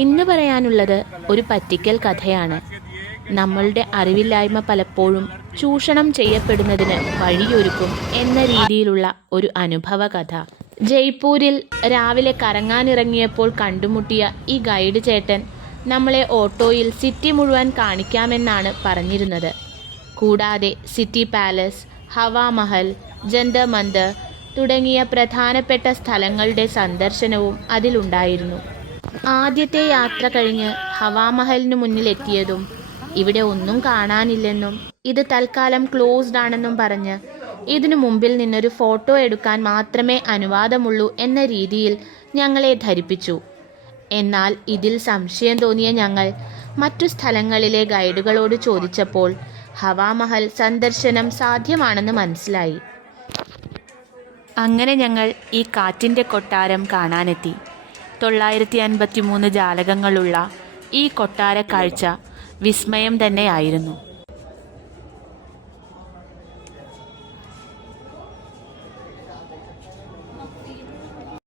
ഇന്ന് പറയാനുള്ളത് ഒരു പറ്റിക്കൽ കഥയാണ്. നമ്മളുടെ അറിവില്ലായ്മ പലപ്പോഴും ചൂഷണം ചെയ്യപ്പെടുന്നതിന് വഴിയൊരുക്കും എന്ന രീതിയിലുള്ള ഒരു അനുഭവ കഥ. ജയ്പൂരിൽ രാവിലെ കറങ്ങാനിറങ്ങിയപ്പോൾ കണ്ടുമുട്ടിയ ഈ ഗൈഡ് ചേട്ടൻ നമ്മളെ ഓട്ടോയിൽ സിറ്റി മുഴുവൻ കാണിക്കാമെന്നാണ് പറഞ്ഞിരുന്നത്. കൂടാതെ സിറ്റി പാലസ്, ഹവാ മഹൽ, ജന്തർ മന്ദർ തുടങ്ങിയ പ്രധാനപ്പെട്ട സ്ഥലങ്ങളുടെ സന്ദർശനവും അതിലുണ്ടായിരുന്നു. ആദ്യത്തെ യാത്ര കഴിഞ്ഞ് ഹവാമഹലിനു മുന്നിലെത്തിയതും ഇവിടെ ഒന്നും കാണാനില്ലെന്നും ഇത് തൽക്കാലം ക്ലോസ്ഡ് ആണെന്നും പറഞ്ഞ് ഇതിനു മുമ്പിൽ നിന്നൊരു ഫോട്ടോ എടുക്കാൻ മാത്രമേ അനുവാദമുള്ളൂ എന്ന രീതിയിൽ ഞങ്ങളെ ധരിപ്പിച്ചു. എന്നാൽ ഇതിൽ സംശയം തോന്നിയ ഞങ്ങൾ മറ്റു സ്ഥലങ്ങളിലെ ഗൈഡുകളോട് ചോദിച്ചപ്പോൾ ഹവാമഹൽ സന്ദർശനം സാധ്യമാണെന്ന് മനസ്സിലായി. അങ്ങനെ ഞങ്ങൾ ഈ കാറ്റിൻ്റെ കൊട്ടാരം കാണാനെത്തി. 953 ജാലകങ്ങളുള്ള ഈ കൊട്ടാര കാഴ്ച വിസ്മയം തന്നെയായിരുന്നു.